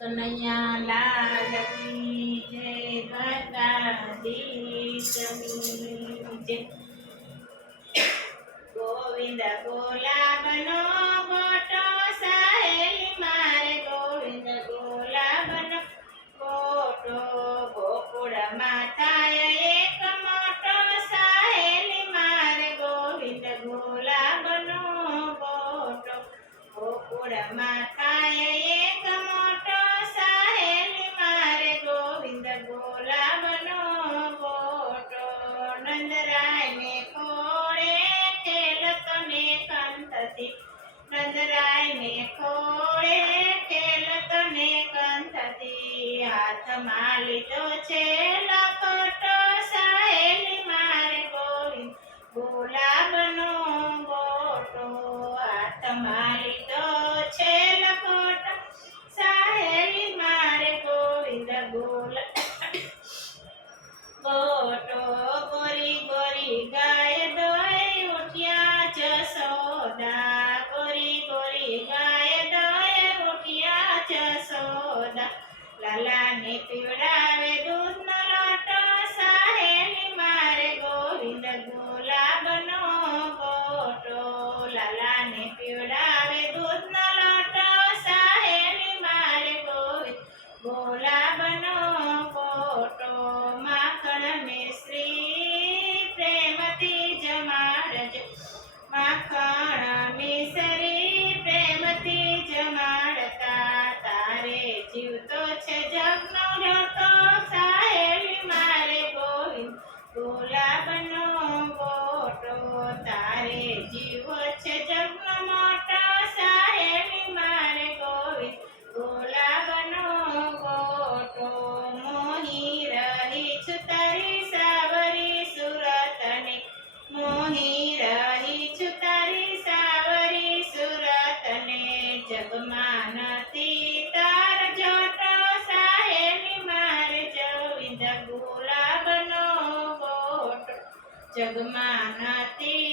કનૈયા લાલ કી જય ગતાધીશની જય ગોવિંદ પછી નંદરાયને ખોળે ખેલત ને કંથતી હાથમાં લીધો છે. લપટો સાહેલી મારે ગોવિંદ, ગુલાબનો બોટો હાથમાં લીધો છે. લપટો સાહેલી મારે ગોવિંદ, ગુલ બોટો ગોરી ગોરી ગાય દોય ઉઠ્યા જસોદા પીવાય દોય રૂપિયા છસો લાલાને પીવડા ગુલાબનો કોટ જગમાં નથી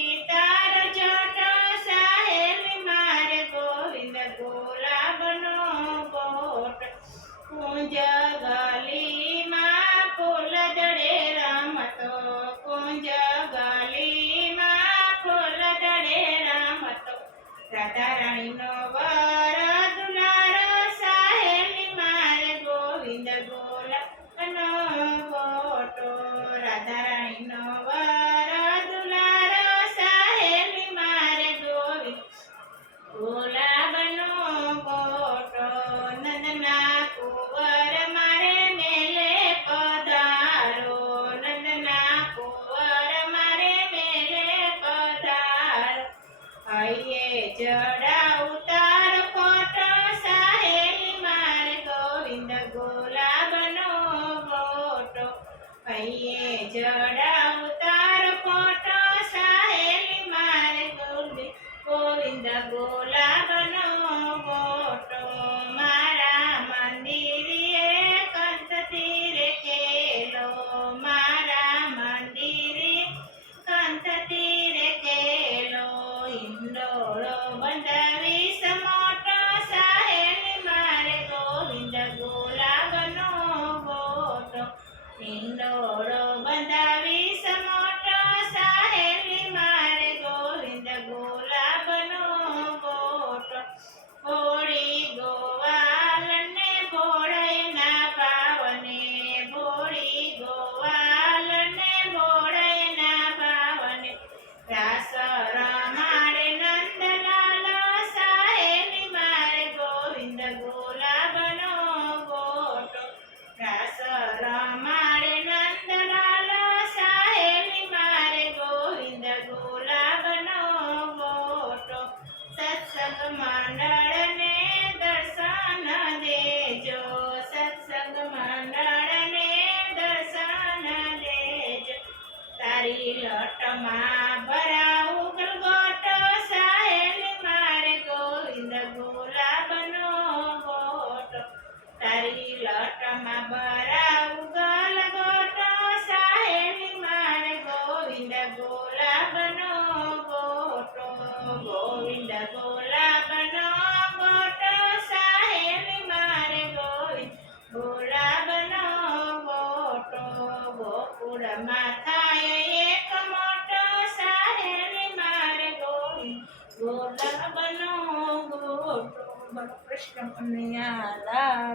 જડાઉતાર તાર ફોટો ગોવિંદ ગુલાબનો ફોટો અહીંયા જડ તારી લટમાં ભરાવું ગલગોટો સાહેલ મારે ગોવિંદ ગુલાબનો ગોટો. તારી લટમાં ભરા ગોલક બનો ગોટો બોલો કૃષ્ણ કનૈયા લાલ